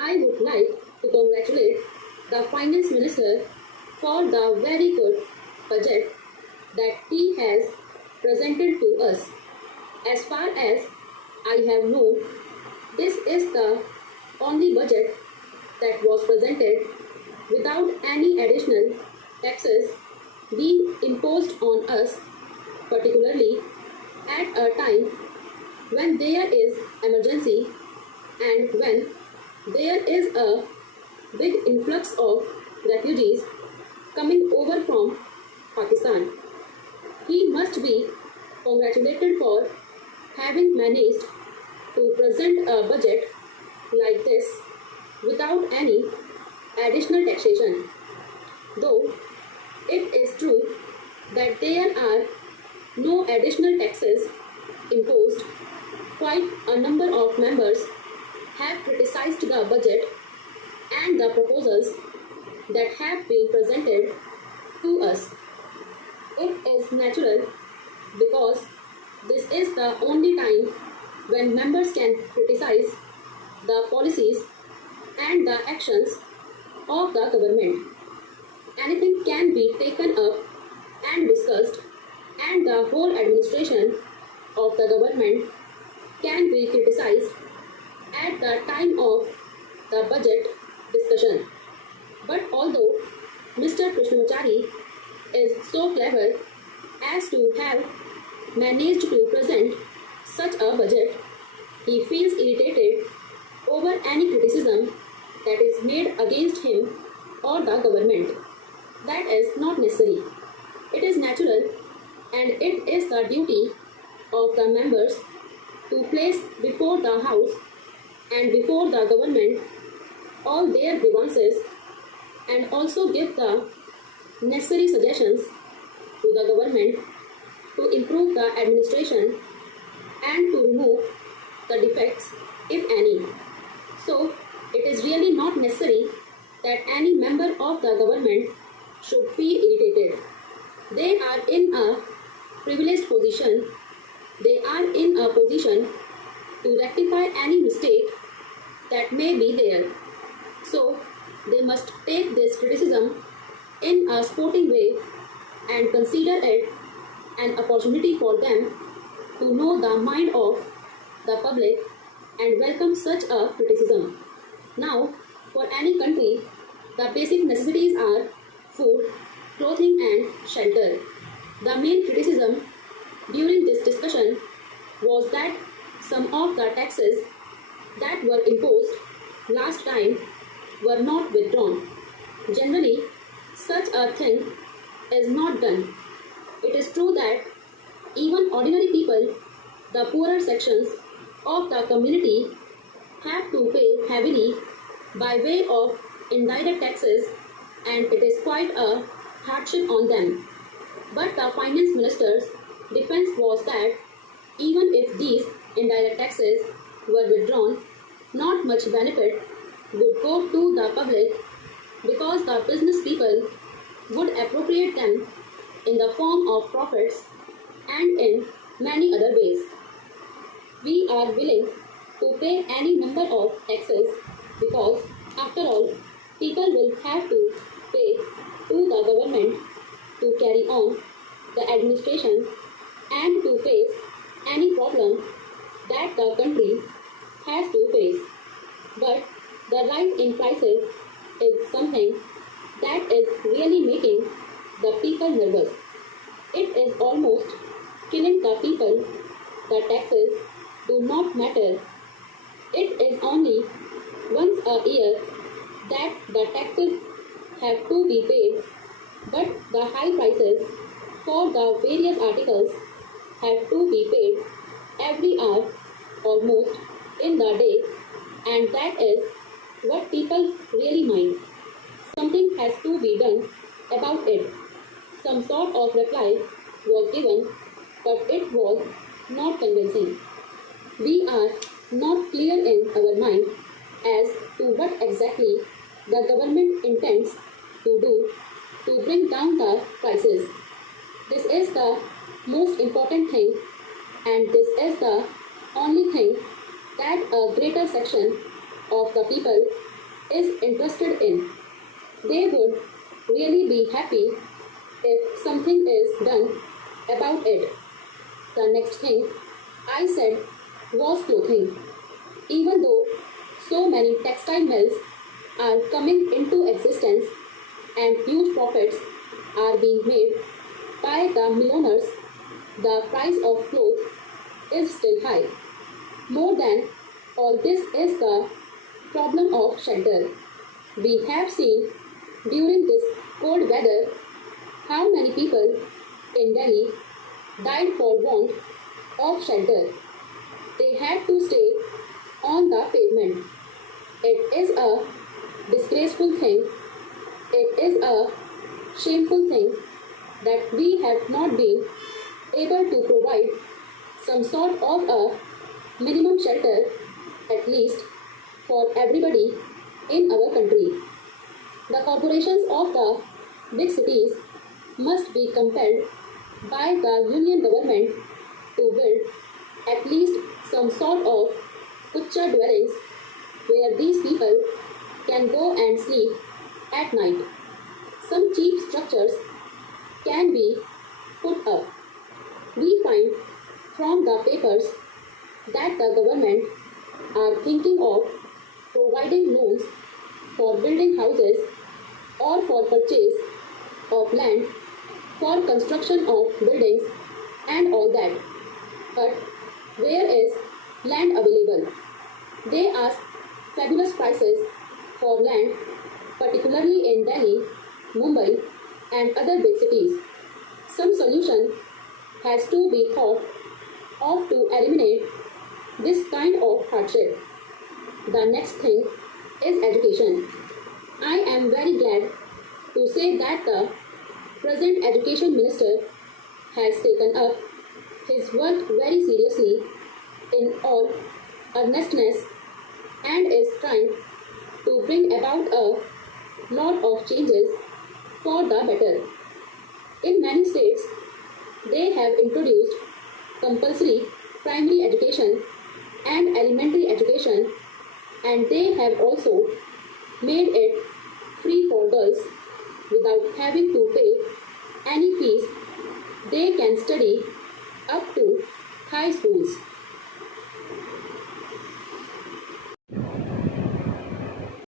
I would like to congratulate the Finance Minister for the very good budget that he has presented to us. As far as I have known, this is the only budget that was presented without any additional taxes being imposed on us, particularly at a time when there is emergency and when there is a big influx of refugees coming over from Pakistan. He must be congratulated for having managed to present a budget like this without any additional taxation. Though it is true that there are no additional taxes imposed, quite a number of members have criticized the budget and the proposals that have been presented to us. It is natural because this is the only time when members can criticize the policies and the actions of the government. Anything can be taken up and discussed, and the whole administration of the government can be criticized at the time of the budget discussion. But although Mr. Krishnamachari is so clever as to have managed to present such a budget, he feels irritated over any criticism that is made against him or the government. That is not necessary. It is natural and it is the duty of the members to place before the House and before the government all their grievances and also give the necessary suggestions to the government to improve the administration and to remove the defects, if any. So, it is really not necessary that any member of the government should feel irritated. They are in a privileged position. They are in a position to rectify any mistake that may be there. So, they must take this criticism in a sporting way and consider it an opportunity for them to know the mind of the public and welcome such a criticism. Now, for any country, the basic necessities are food, clothing and shelter. The main criticism during this discussion was that some of the taxes that were imposed last time were not withdrawn. Generally, such a thing is not done. It is true that even ordinary people, the poorer sections of the community, have to pay heavily by way of indirect taxes, and it is quite a hardship on them. But the finance minister's defense was that even if these indirect taxes were withdrawn, not much benefit would go to the public because the business people would appropriate them in the form of profits and in many other ways. We are willing to pay any number of taxes because, after all, people will have to pay to the government to carry on the administration and to face any problem that the country has to face. But the rise in prices is something that is really making the people nervous. It is almost killing the people. The taxes do not matter. It is only once a year that the taxes have to be paid, but the high prices for the various articles have to be paid every hour almost in the day, and that is what people really mind. Something has to be done about it. Some sort of reply was given, but it was not convincing. We are not clear in our mind as to what exactly the government intends to do to bring down the prices. This is the most important thing, and this is the only thing that a greater section of the people is interested in. They would really be happy if something is done about it. The next thing I said was clothing. Even though so many textile mills are coming into existence and huge profits are being made by the millionaires, the price of clothes is still high. More than all, this is the problem of shelter. We have seen during this cold weather how many people in Delhi died for want of shelter. They had to stay on the pavement. It is a disgraceful thing. It is a shameful thing that we have not been able to provide some sort of a minimum shelter, at least for everybody in our country. The corporations of the big cities must be compelled by the union government to build at least some sort of kucha dwellings where these people can go and sleep at night. Some cheap structures can be put up. We find from the papers that the government are thinking of providing loans for building houses or for purchase of land for construction of buildings and all that. But where is land available? They ask fabulous prices for land, particularly in Delhi, Mumbai, and other big cities. Some solution has to be thought of to eliminate this kind of hardship. The next thing is education. I am very glad to say that the present education minister has taken up his work very seriously in all earnestness and is trying to bring about a lot of changes for the better. In many states, they have introduced compulsory primary education and elementary education, and they have also made it free for girls without having to pay any fees. They can study up to high schools.